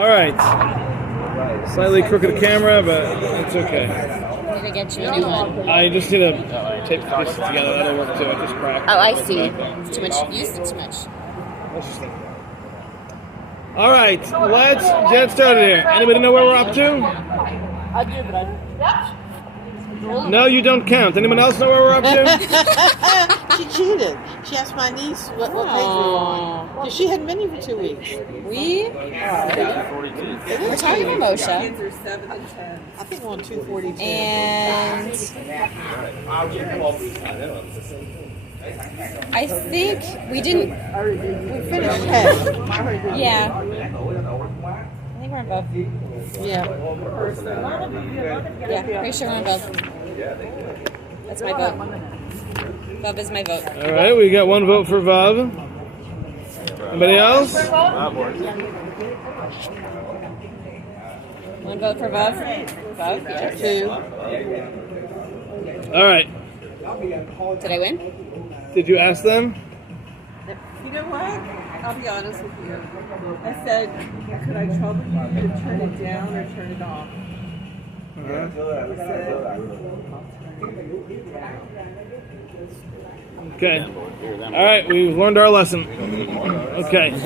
All right. Slightly crooked camera, but it's okay. I'm going to get you a new one. I just need to tape this together. That'll work too. It just cracked. Oh, I see. It's too much. You used it too much. All right. Let's get started here. Anybody know where we're up to? No, you don't count. Anyone else know where we're up to? She cheated. She asked my niece what page we were on. Because she had many for 2 weeks. We're talking about Moshe. I think we're on 242. And I think we didn't. We finished half. Yeah. I think we're on both. Yeah. Yeah, pretty sure we're on both. That's my vote. Vav is my vote. All right, we got one vote for Vav. Anybody else? One vote for Vav. Vav, yeah. 2. All right. Did I win? Did you ask them? You know what? I'll be honest with you. I said, could I trouble you to turn it down or turn it off? Okay. All right, we've learned our lesson. Okay. And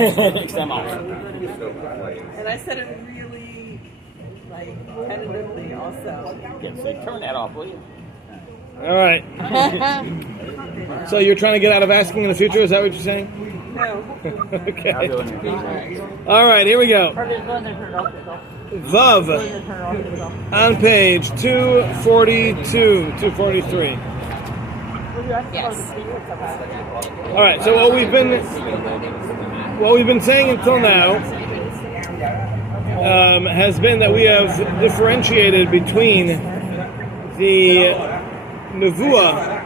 I said it really, tentatively also. Yeah, so turn that off, will you? All right. So you're trying to get out of asking in the future? Is that what you're saying? No. Okay. All right, here we go. Vav on page 242, 243. Yes. All right. So what we've been saying until now has been that we have differentiated between the nevuah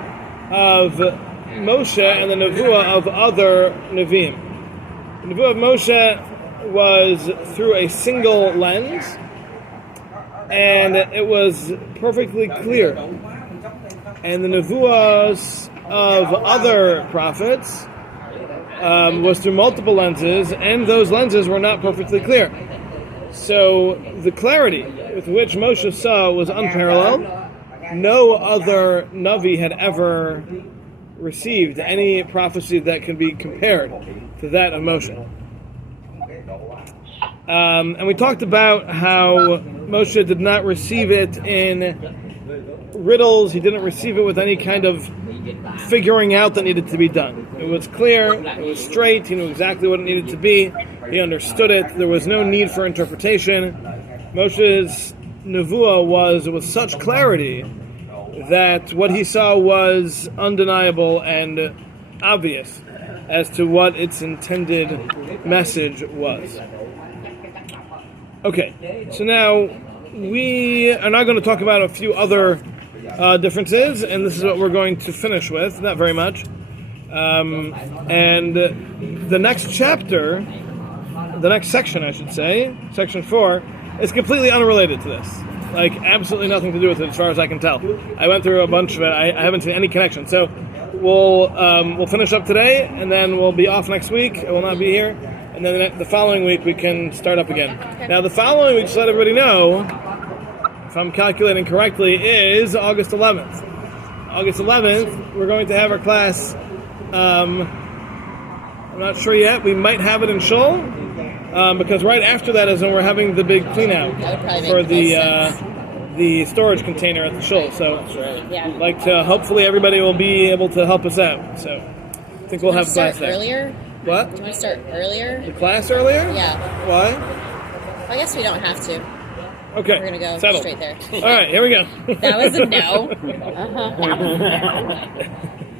of Moshe and the nevuah of other Nevi'im. The nevuah of Moshe was through a single lens, and it was perfectly clear. And the nevuahs of other prophets was through multiple lenses, and those lenses were not perfectly clear. So the clarity with which Moshe saw was unparalleled. No other Navi had ever received any prophecy that can be compared to that of Moshe. And we talked about how Moshe did not receive it in riddles. He didn't receive it with any kind of figuring out that needed to be done. It was clear, it was straight, he knew exactly what it needed to be, he understood it, there was no need for interpretation. Moshe's nevuah was with such clarity that what he saw was undeniable and obvious as to what its intended message was. Okay, so now we are now going to talk about a few other differences, and this is what we're going to finish with, not very much. And the next chapter, the next section I should say, section 4, is completely unrelated to this. Like, absolutely nothing to do with it as far as I can tell. I went through a bunch of it, I haven't seen any connection. So we'll finish up today, and then we'll be off next week. I will not be here. And then the following week we can start up again. Now the following week, just to let everybody know, if I'm calculating correctly, is August 11th. August 11th, we're going to have our class. I'm not sure yet. We might have it in Shul, because right after that is when we're having the big clean out for the storage container at the Shul. So I'd like to, hopefully everybody will be able to help us out. So I think we'll have class there. Earlier? What? Do you want to start earlier? The class earlier? Yeah. Why? I guess we don't have to. Okay. We're going to go settled. straight there. All right, here we go. That was a no.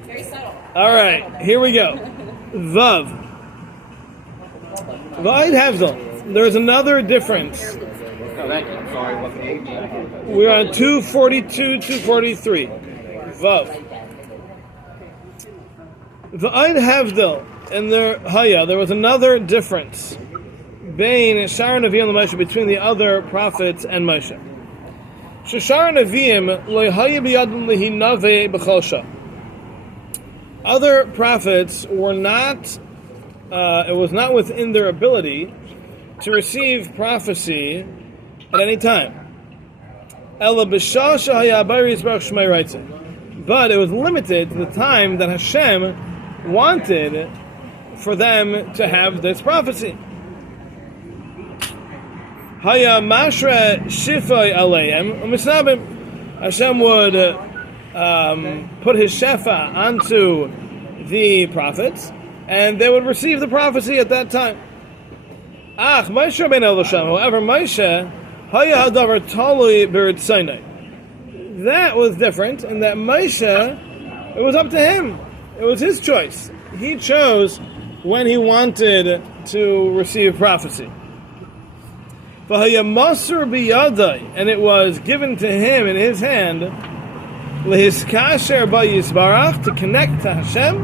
Very subtle. All right, here we go. Vav. Vaid Havdil. There's another difference. We're on 242, 243. Vav. Vaid Havdil. And there was another difference between Shar Nevi'im and Moshe, between the other prophets and Moshe. Shar Nevi'im lo haya biyadam lehinave b'chol shah. Other prophets were not. It was not within their ability to receive prophecy at any time. But it was limited to the time that Hashem wanted for them to have this prophecy. Hashem would put his shefa onto the prophets, and they would receive the prophecy at that time. However, Moshe, that was different, in that Moshe, it was up to him. It was his choice. He chose when he wanted to receive prophecy. And it was given to him in his hand to connect to Hashem,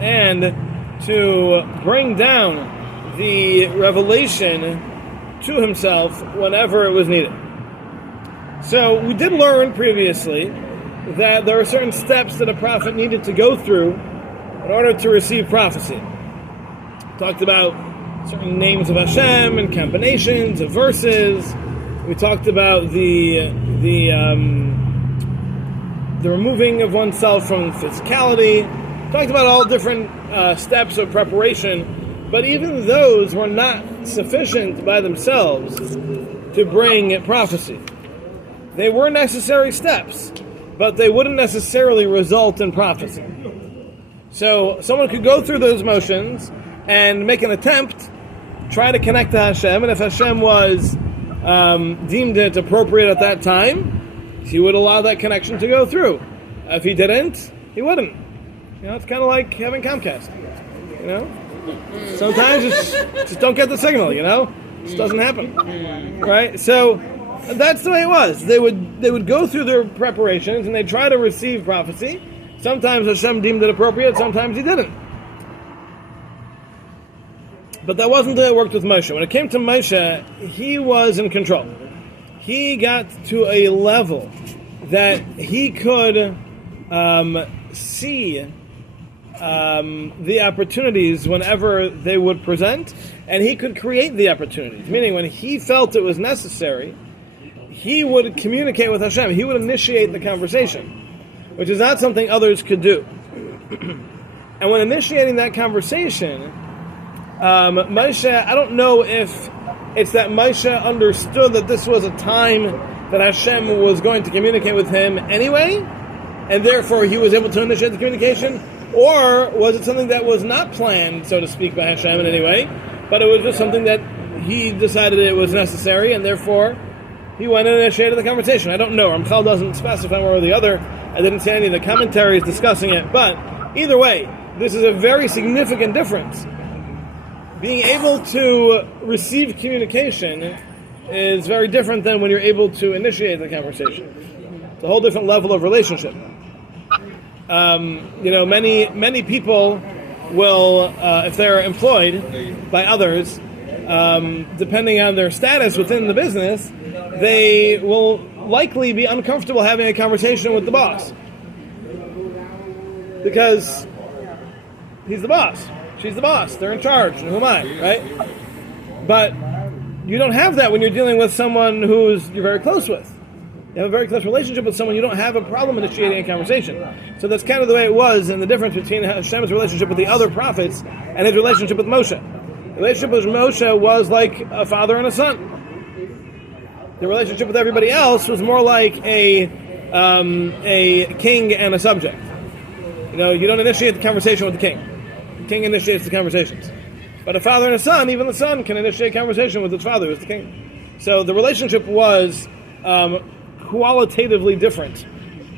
and to bring down the revelation to himself whenever it was needed. So we did learn previously that there are certain steps that a prophet needed to go through in order to receive prophecy. Talked about certain names of Hashem and combinations of verses. We talked about the removing of oneself from physicality. Talked about all different steps of preparation, but even those were not sufficient by themselves to bring prophecy. They were necessary steps, but they wouldn't necessarily result in prophecy. So someone could go through those motions and make an attempt, try to connect to Hashem, and if Hashem was deemed it appropriate at that time, he would allow that connection to go through. If he didn't, he wouldn't. You know, it's kind of like having Comcast. You know, sometimes just don't get the signal. You know, it just doesn't happen, right? So that's the way it was. They would go through their preparations and they try to receive prophecy. Sometimes Hashem deemed it appropriate. Sometimes he didn't. But that wasn't the way it worked with Moshe. When it came to Moshe, he was in control. He got to a level that he could see the opportunities whenever they would present, and he could create the opportunities. Meaning, when he felt it was necessary, he would communicate with Hashem. He would initiate the conversation, which is not something others could do. And when initiating that conversation, Moshe, I don't know if it's that Moshe understood that this was a time that Hashem was going to communicate with him anyway, and therefore he was able to initiate the communication, or was it something that was not planned, so to speak, by Hashem in any way, but it was just something that he decided it was necessary, and therefore he went and initiated the conversation. I don't know. Ramchal doesn't specify one or the other. I didn't see any of the commentaries discussing it, but either way, this is a very significant difference. Being able to receive communication is very different than when you're able to initiate the conversation. It's a whole different level of relationship. Many people will, if they're employed by others, depending on their status within the business, they will likely be uncomfortable having a conversation with the boss. Because he's the boss. She's the boss. They're in charge. And who am I, right? But you don't have that when you're dealing with someone you're very close with. You have a very close relationship with someone, you don't have a problem initiating a conversation. So that's kind of the way it was, and the difference between Hashem's relationship with the other prophets and his relationship with Moshe. The relationship with Moshe was like a father and a son. The relationship with everybody else was more like a king and a subject. You know, you don't initiate the conversation with the king. The king initiates the conversations. But a father and a son, even the son can initiate conversation with his father, who's the king. So the relationship was qualitatively different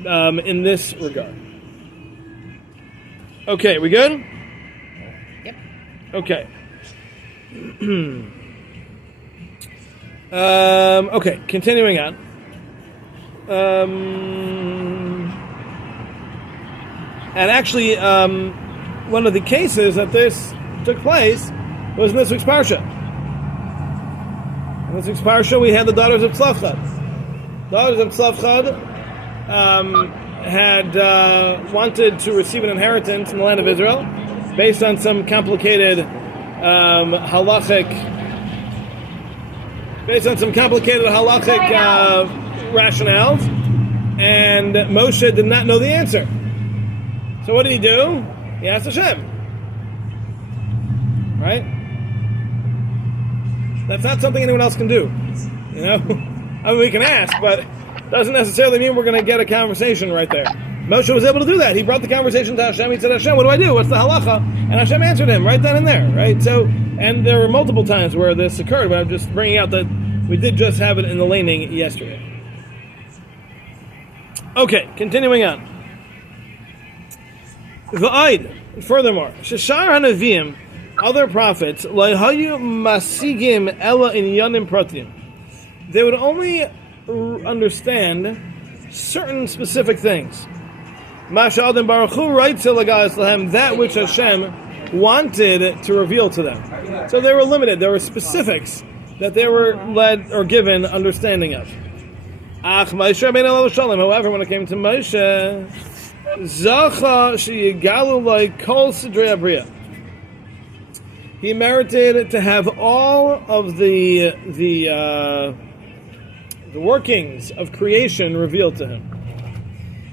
in this regard. Okay, we good? Yep. Okay. Okay, continuing on. And actually, one of the cases that this took place was in this week's Parsha. In this week's Parsha, we had the daughters of Tzlafchad. Daughters of Tzlafchad had wanted to receive an inheritance in the land of Israel based on some complicated halachic, based on some complicated halachic rationales, and Moshe did not know the answer. So what did he do? He asked Hashem. Right? That's not something anyone else can do. You know? I mean, we can ask, but doesn't necessarily mean we're going to get a conversation right there. Moshe was able to do that. He brought the conversation to Hashem. He said, Hashem, what do I do? What's the halacha? And Hashem answered him right then and there, right? So, and there were multiple times where this occurred, but I'm just bringing out that we did just have it in the laning yesterday. Okay, continuing on. V'aid, furthermore, Sheshar HaNeviim, other prophets, Lahayu Masigim Ela in Yanim Pratim. They would only understand certain specific things. Masha Adam Baruch Hu writes that which Hashem wanted to reveal to them. So they were limited. There were specifics that they were led or given understanding of. However, when it came to Moshe, Zacha sheyigalu like kol sidrei abriya. He merited to have all of the workings of creation revealed to him.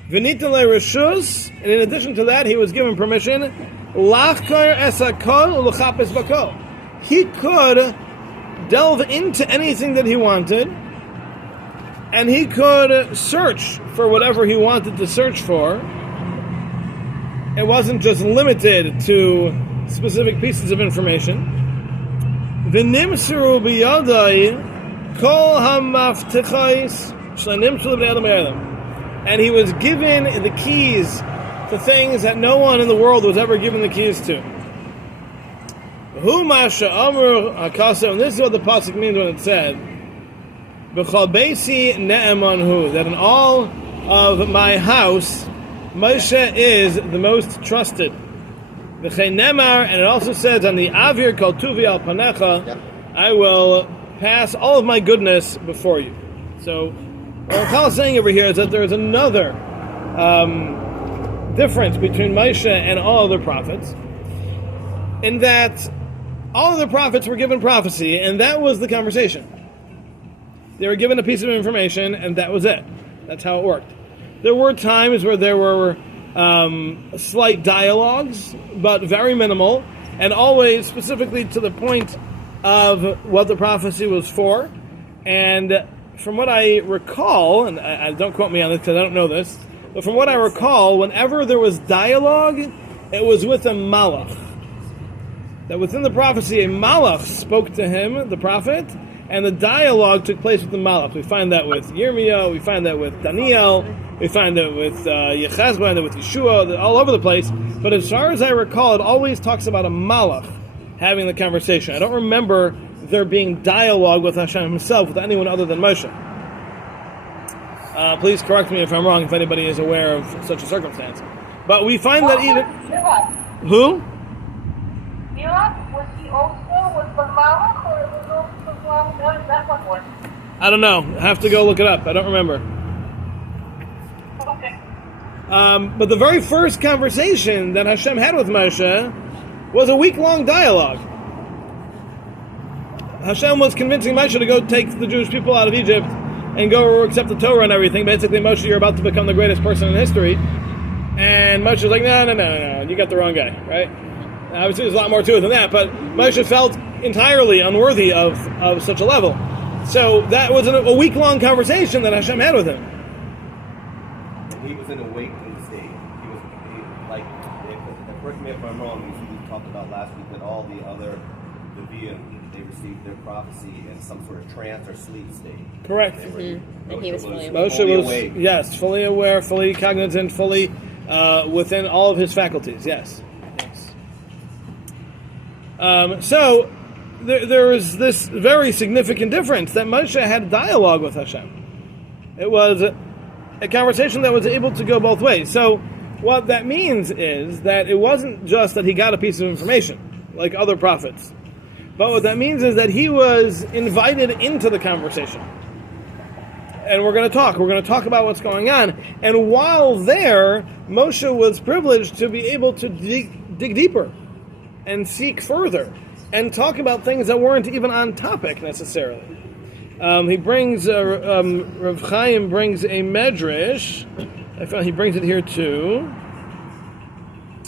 V'nitan le'reshus, and in addition to that, he was given permission. Lachkar esakol u'lechapes bakol. He could delve into anything that he wanted, and he could search for whatever he wanted to search for. It wasn't just limited to specific pieces of information. V'nimseru b'yadai kol hamaftichais sh'lanimseru b'yadam b'yadam. And he was given the keys to things that no one in the world was ever given the keys to. Hu masha amru hakasa, and this is what the pasuk means when it said, B'chal beisi ne'emanhu, that in all of my house, Moshe is the most trusted. V'chein nemar, and it also says on the avir kol tuvi al panecha, I will pass all of my goodness before you. So, what Paul is saying over here is that there is another difference between Moshe and all other prophets, in that all other prophets were given prophecy, and that was the conversation. They were given a piece of information, and that was it. That's how it worked. There were times where there were slight dialogues, but very minimal, and always specifically to the point of what the prophecy was for. And from what I recall, and I don't quote me on this because I don't know this, but from what I recall, whenever there was dialogue, it was with a malach. That within the prophecy, a malach spoke to him, the prophet, and the dialogue took place with the malach. We find that with Yirmiyah, we find that with Daniel, we find that with Yechezkel, with Yeshua, all over the place. But as far as I recall, it always talks about a malach having the conversation. I don't remember there being dialogue with Hashem himself, with anyone other than Moshe. Please correct me if I'm wrong, if anybody is aware of such a circumstance. But we find that even... Who? Was he also with the Malach, or was also the Malach? How does that one work? I don't know. I have to go look it up. I don't remember. Okay. But the very first conversation that Hashem had with Moshe was a week-long dialogue. Hashem was convincing Moshe to go take the Jewish people out of Egypt and go accept the Torah and everything. Basically, Moshe, you're about to become the greatest person in history. And Moshe was like, no, you got the wrong guy, right? Obviously, there's a lot more to it than that, but Moshe felt entirely unworthy of such a level. So that was a week-long conversation that Hashem had with him. He was in a awakening state. He was like, correct me if I'm wrong, we talked about last week that all the other Nevi'im, they received their prophecy in some sort of trance or sleep state. Correct. And he was fully aware. Moshe was, yes, fully aware, fully cognizant, fully within all of his faculties, yes. So there is this very significant difference that Moshe had a dialogue with Hashem. It was a conversation that was able to go both ways. So what that means is that it wasn't just that he got a piece of information, like other prophets. But what that means is that he was invited into the conversation. And we're going to talk. We're going to talk about what's going on. And while there, Moshe was privileged to be able to dig deeper and seek further and talk about things that weren't even on topic necessarily. He brings, Rav Chaim brings a medrash. I found he brings it here too.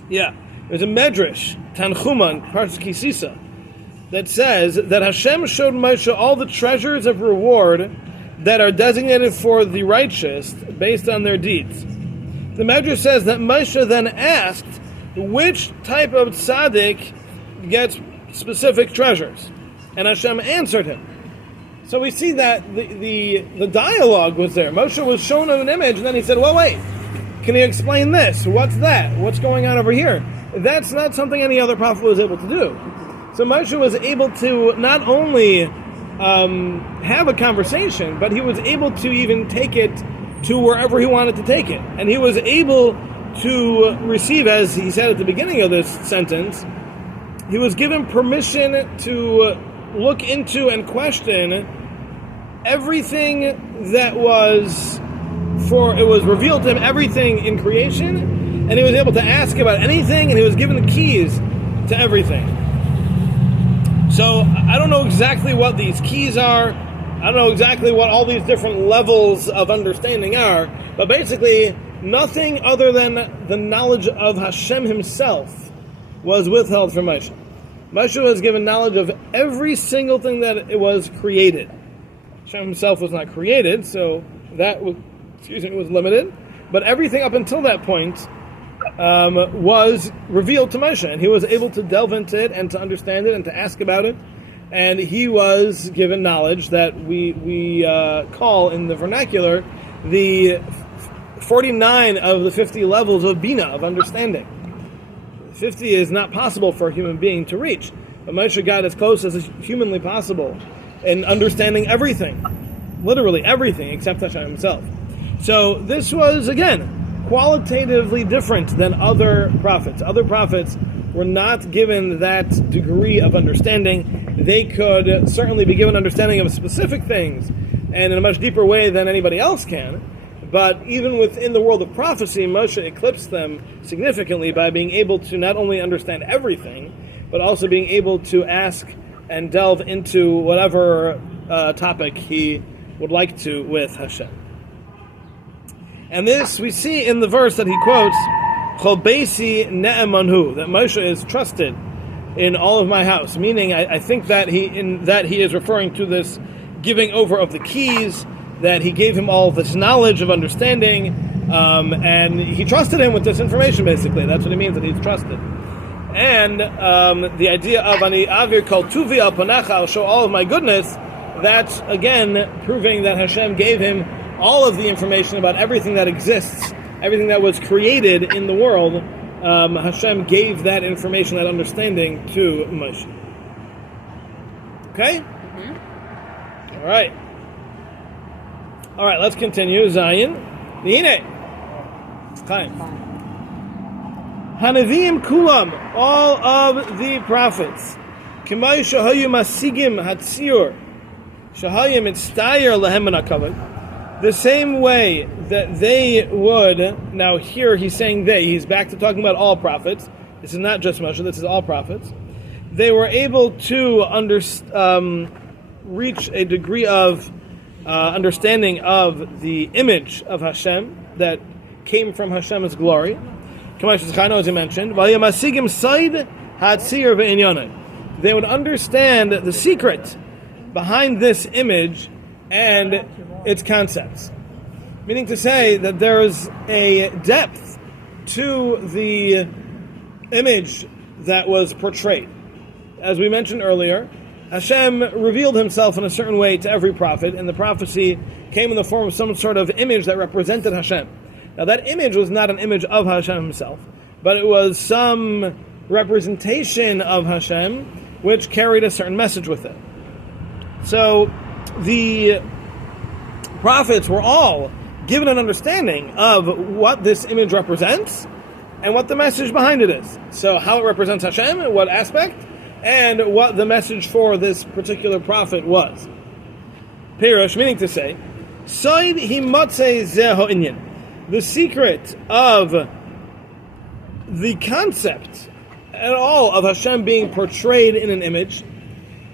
Yeah, there's a medrash, Tanchuman, Parshas Kisisa, that says that Hashem showed Moshe all the treasures of reward that are designated for the righteous based on their deeds. The medrash says that Moshe then asked which type of tzaddik gets specific treasures, and Hashem answered him. So we see that the dialogue was there. Moshe was shown an image, and then he said, well, wait, can you explain this? What's that? What's going on over here? That's not something any other prophet was able to do. So Moshe was able to not only have a conversation, but he was able to even take it to wherever he wanted to take it. And he was able to receive, as he said at the beginning of this sentence, he was given permission to look into and question everything that was it was revealed to him, everything in creation, and he was able to ask about anything, and he was given the keys to everything. So I don't know exactly what these keys are. I don't know exactly what all these different levels of understanding are, but basically nothing other than the knowledge of Hashem himself was withheld from Moshe. Moshe was given knowledge of every single thing that it was created. Hashem himself was not created, so that was limited. But everything up until that point was revealed to Moshe, and he was able to delve into it and to understand it and to ask about it. And he was given knowledge that we call in the vernacular the 49 of the 50 levels of Bina, of understanding. 50 is not possible for a human being to reach, but Moshe got as close as is humanly possible in understanding everything, literally everything except Hashem himself. So this was, again, qualitatively different than other prophets. Other prophets were not given that degree of understanding. They could certainly be given understanding of specific things and in a much deeper way than anybody else can. But even within the world of prophecy, Moshe eclipsed them significantly by being able to not only understand everything, but also being able to ask and delve into whatever topic he would like to with Hashem. And this we see in the verse that he quotes, Chol Beisi Ne'emanhu, that Moshe is trusted in all of my house. Meaning, I think that he is referring to this giving over of the keys, that he gave him all this knowledge of understanding, and he trusted him with this information, basically. That's what it means, that he's trusted. And the idea of Ani Avir Kol Tuvi Al Panecha, I'll show all of my goodness, that's, again, proving that Hashem gave him all of the information about everything that exists, everything that was created in the world. Hashem gave that information, that understanding to Moshe. Okay? Mm-hmm. All right, let's continue. Zayin. V'hine. Chaim. Hanavim kulam, all of the prophets. K'may shahayu masigim hatzir. Shahayu mitstayer lehem menakavod. The same way that they would, now here he's saying he's back to talking about all prophets. This is not just Moshe, this is all prophets. They were able to reach a degree of understanding of the image of Hashem that came from Hashem's glory. As he mentioned, they would understand the secret behind this image and its concepts. Meaning to say that there is a depth to the image that was portrayed. As we mentioned earlier, Hashem revealed himself in a certain way to every prophet, and the prophecy came in the form of some sort of image that represented Hashem. Now that image was not an image of Hashem himself, but it was some representation of Hashem which carried a certain message with it. So the prophets were all given an understanding of what this image represents and what the message behind it is. So how it represents Hashem, what aspect, and what the message for this particular prophet was. Pirush, meaning to say, Soid himotzei zeho inyan. The secret of the concept at all of Hashem being portrayed in an image.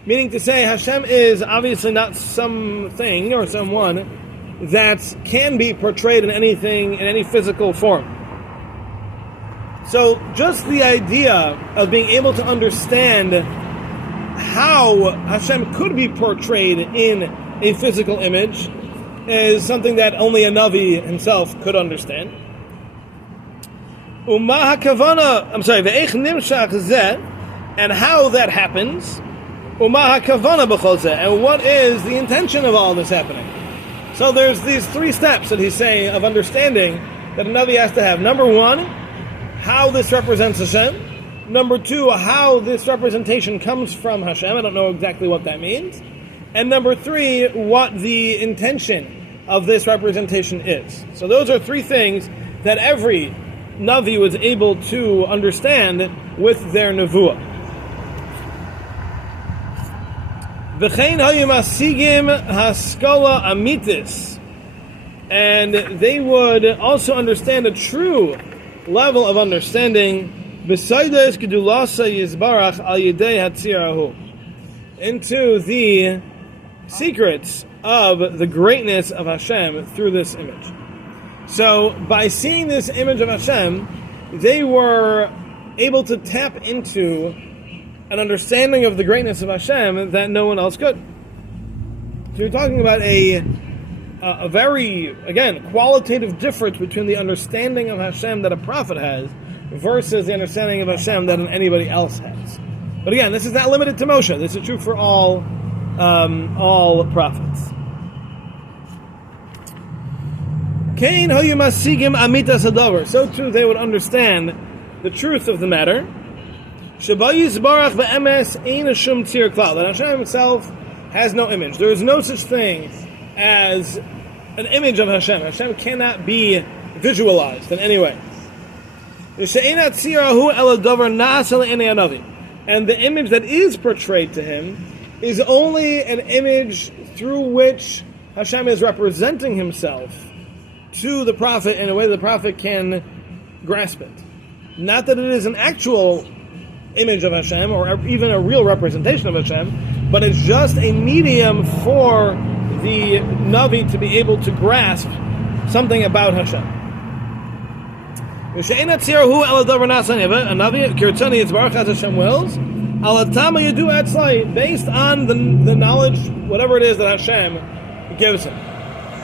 Meaning to say, Hashem is obviously not something or someone that can be portrayed in anything, in any physical form. So just the idea of being able to understand how Hashem could be portrayed in a physical image is something that only a Navi himself could understand. Ve'ech nimshach zeh, and how that happens, and what is the intention of all this happening. So there's these three steps that he's saying of understanding that a Navi has to have. Number one, how this represents Hashem. Number two, how this representation comes from Hashem. I don't know exactly what that means. And number three, what the intention of this representation is. So those are three things that every Navi was able to understand with their Nevuah. V'chein hayu masigim haskala amitis, and they would also understand a true level of understanding b'saydes gedulasa yizbarach al yedei hatzirahu, into the secrets of the greatness of Hashem through this image. So by seeing this image of Hashem, they were able to tap into an understanding of the greatness of Hashem that no one else could. So you're talking about a very, again, qualitative difference between the understanding of Hashem that a prophet has versus the understanding of Hashem that anybody else has. But again, this is not limited to Moshe. This is true for all prophets. Kain hayu masigim amitas hadavar. So too they would understand the truth of the matter. That Hashem himself has no image. There is no such thing as an image of Hashem. Hashem cannot be visualized in any way. And the image that is portrayed to him is only an image through which Hashem is representing himself to the prophet in a way the prophet can grasp it. Not that it is an actual image of Hashem, or even a real representation of Hashem, but it's just a medium for the Navi to be able to grasp something about Hashem. A Navi, Kirtzani Yitzbarach, as Hashem wills, based on the knowledge, whatever it is that Hashem gives him.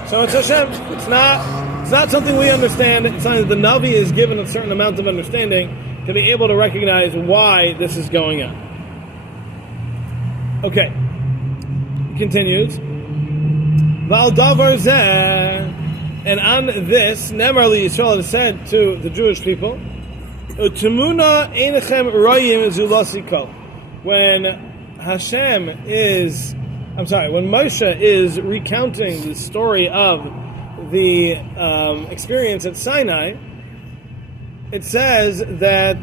So it's Hashem. It's not something we understand. It's something that the Navi is given a certain amount of understanding to be able to recognize why this is going on. Okay. He continues. Val davar zeh, and on this, Nemar li Yisrael is said to the Jewish people, U'tumuna einechem royim zulasikol. When Moshe is recounting the story of the experience at Sinai, it says that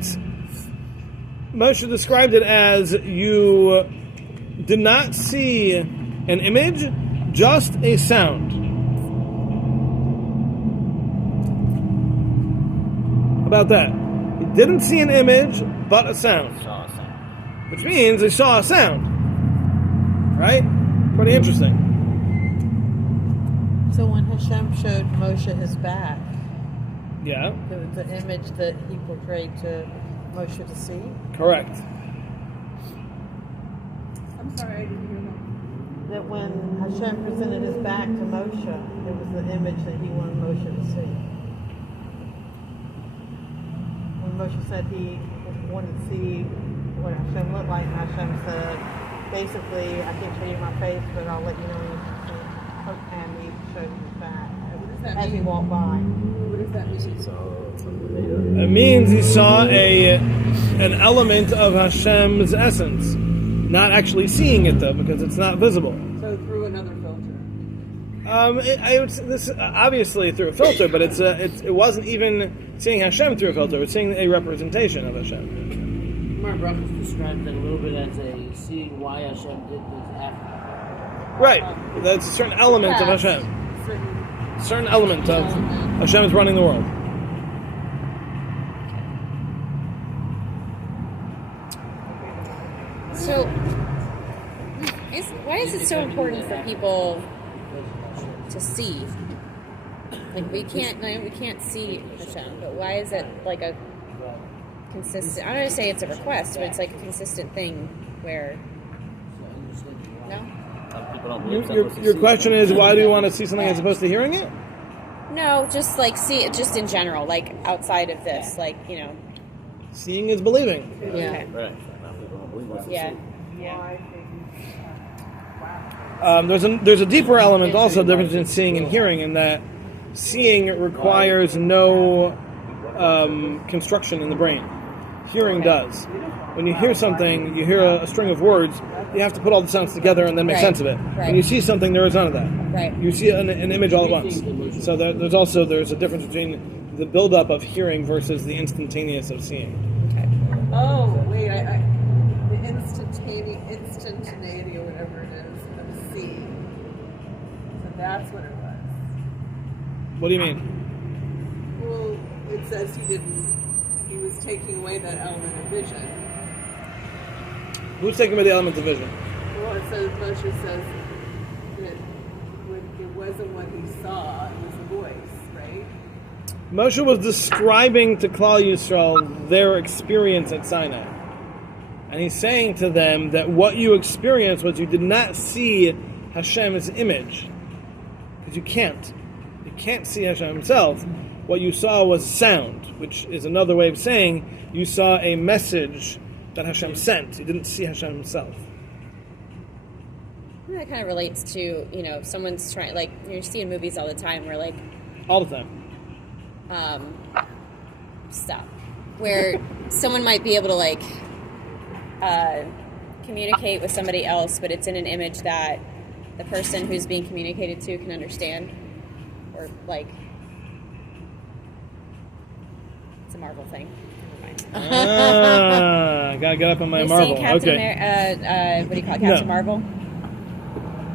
Moshe described it as, you did not see an image, just a sound. About that. He didn't see an image, but a sound. Which means he saw a sound. Right? Pretty interesting. So when Hashem showed Moshe his back, Yeah. the image that he portrayed to Moshe to see? Correct. I'm sorry, I didn't hear that. That when Hashem presented his back to Moshe, it was the image that he wanted Moshe to see. When Moshe said he wanted to see what Hashem looked like, and Hashem said, basically, I can't show you my face, but I'll let you know when you see and he showed him his back as he walked by. What does that mean? It means he saw an element of Hashem's essence. Not actually seeing it though, because it's not visible. So through another filter. This obviously through a filter, but it wasn't even seeing Hashem through a filter. It was seeing a representation of Hashem. Mar Brothers described it a little bit as a seeing why Hashem did this after. Right. That's a certain element of Hashem. Certain element of Hashem is running the world. Why is it so important for people to see? Like we can't see Hashem, but why is it like a consistent? I'm going to say it's a request, but it's like a consistent thing where. No. People don't believe Your question is, why do you want to see something as opposed to hearing it? No, just like see it, just in general, like outside of this, like Seeing is believing. Yeah. Right. Now people don't believe what they Yeah. see. Yeah. There's a deeper element also, difference in seeing and hearing, in that seeing requires no construction in the brain. Hearing does. When you hear something, you hear a string of words, you have to put all the sounds together and then make sense of it. Right. When you see something, there is none of that. Right. You see an image all at once. So there's a difference between the buildup of hearing versus the instantaneous of seeing. Oh, wait, the instantaneity or whatever it is of seeing. So that's what it was. What do you mean? Well, it says he was taking away that element of vision. Who's taking away the element of vision? Well, it says, Moshe says that it wasn't what he saw, it was a voice, right? Moshe was describing to Klal Yisrael their experience at Sinai. And he's saying to them that what you experienced was you did not see Hashem's image. Because you can't. You can't see Hashem himself. What you saw was sound, which is another way of saying you saw a message that Hashem sent. You didn't see Hashem himself. That kind of relates to, if someone's trying, like, you see in movies all the time where, like... All the time. Stop. Where someone might be able to, like, communicate with somebody else, but it's in an image that the person who's being communicated to can understand. Or, like... It's a Marvel thing. Gotta get up on my You Marvel. seen Captain Okay. what do you call it? Captain Marvel?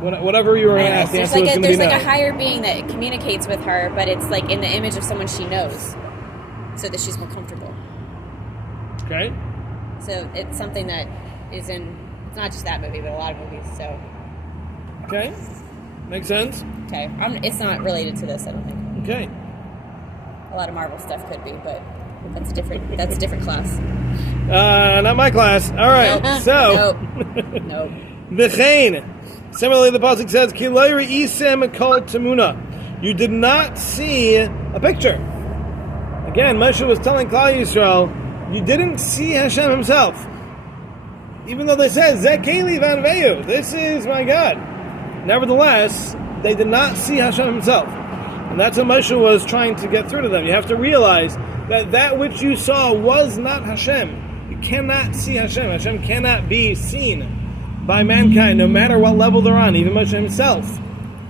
Whatever you were going to ask, the answer was going to be There's no. like a higher being that communicates with her, but it's like in the image of someone she knows, so that she's more comfortable. Okay. So it's something that is in, it's not just that movie, but a lot of movies, so. Okay. Makes sense. Okay. It's not related to this, I don't think. Okay. A lot of Marvel stuff could be, but that's a different class. Not my class. All right. Nope. So. Nope. V'chein. Similarly, the pasuk says, "Ki lo yisem kol temuna." You did not see a picture. Again, Moshe was telling Klal Yisrael, you didn't see Hashem himself. Even though they said, "Zeh keli v'anveyu," this is my God. Nevertheless, they did not see Hashem himself. And that's what Moshe was trying to get through to them. You have to realize that which you saw was not Hashem. You cannot see Hashem. Hashem cannot be seen by mankind, no matter what level they're on. Even Moshe himself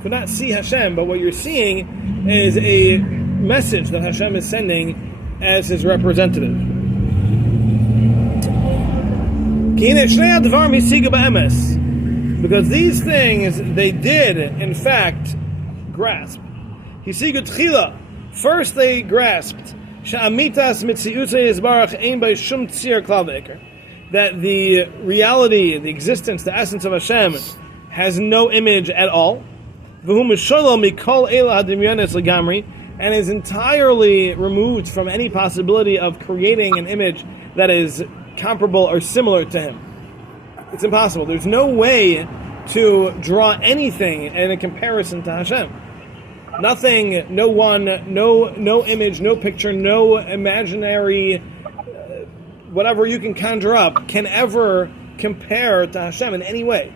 could not see Hashem, but what you're seeing is a message that Hashem is sending as his representative. Because these things they did, in fact, grasp. First they grasped that the reality, the existence, the essence of Hashem has no image at all, and is entirely removed from any possibility of creating an image that is comparable or similar to him. It's impossible. There's no way to draw anything in a comparison to Hashem. Nothing, no one, no image, no picture, no imaginary whatever you can conjure up can ever compare to Hashem in any way.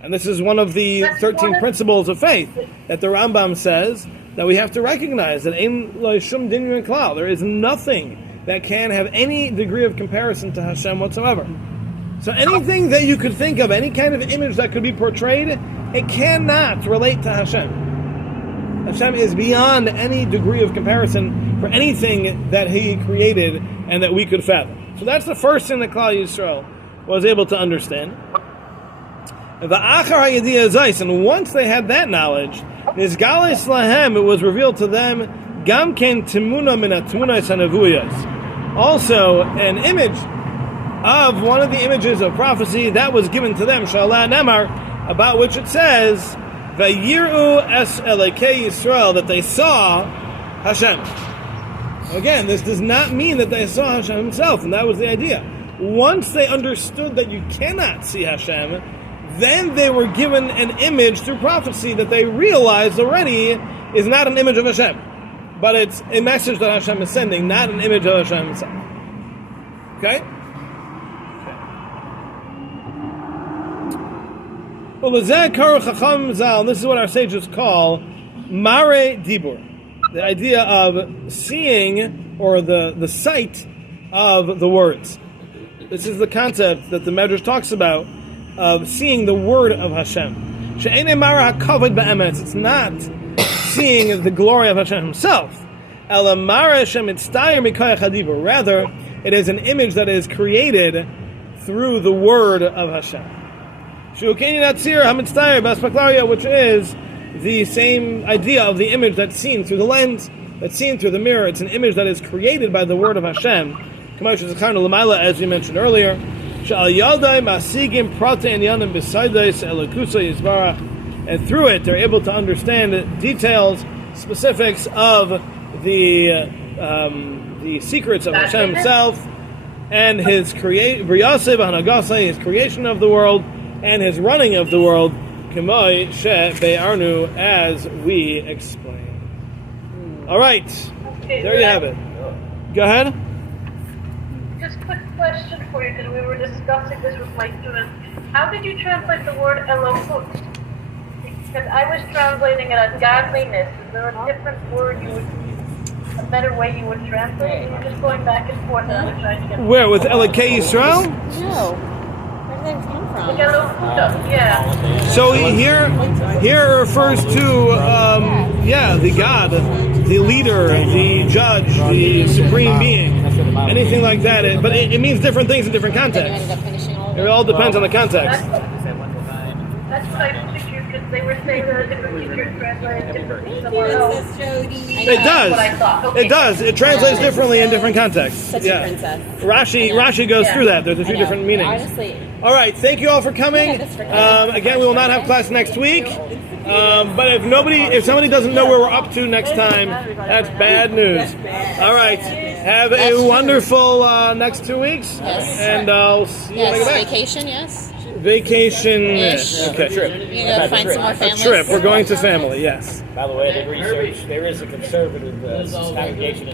And this is one of the 13 principles of faith that the Rambam says that we have to recognize that ein lo shum dinyan klal. There is nothing that can have any degree of comparison to Hashem whatsoever. So anything that you could think of, any kind of image that could be portrayed, it cannot relate to Hashem. Hashem is beyond any degree of comparison for anything that He created and that we could fathom. So that's the first thing that Klal Yisrael was able to understand. And once they had that knowledge, Nizgalis lahem, it was revealed to them, Gam ken timuna min atmunas hanavuyas. Also, an image of one of the images of prophecy that was given to them, Shalah Nemar, about which it says, Vayiru es Elokei Yisrael, that they saw Hashem. Again, this does not mean that they saw Hashem himself, and that was the idea. Once they understood that you cannot see Hashem, then they were given an image through prophecy that they realized already is not an image of Hashem, but it's a message that Hashem is sending, not an image of Hashem himself. Okay? This is what our sages call Mare Dibur, the idea of seeing, or the sight of the words. This is the concept that the Medrash talks about of seeing the word of Hashem. It's not seeing the glory of Hashem himself. Rather, it is an image that is created through the word of Hashem. Which is the same idea of the image that's seen through the lens, that's seen through the mirror. It's an image that is created by the word of Hashem, as we mentioned earlier. And through it, they're able to understand details, specifics of the secrets of Hashem himself and his his creation of the world and his running of the world, as we explained. All right, there you have it. Go ahead. Just quick question for you, because we were discussing this with my students. How did you translate the word Elokut? Because I was translating it as godliness. Is there a different word a better way you would translate it? You're just going back and forth, and I'm trying to get... Where, with Elokei Yisrael? No. Where did that come from? Like Elokut, yeah. So here it refers to, the God, the leader, the judge, the supreme being, anything like that. But it means different things in different contexts. It all depends on the context. That's what I pictured you, because they were saying that a different teacher translated differently somewhere else. It does. It does. It translates differently in different contexts. Such a princess. Rashi goes through that. There's a few different meanings. Honestly. All right. Thank you all for coming. Again, we will not have class next week. But if somebody doesn't know where we're up to next time, that's bad news. All right. Have a wonderful next 2 weeks. Yes. And I'll see you when I get back. Vacation, yes. Vacation-ish. Okay. You're going to find some more A families? trip. We're going to family, yes. By the way, I did research. There is a conservative congregation in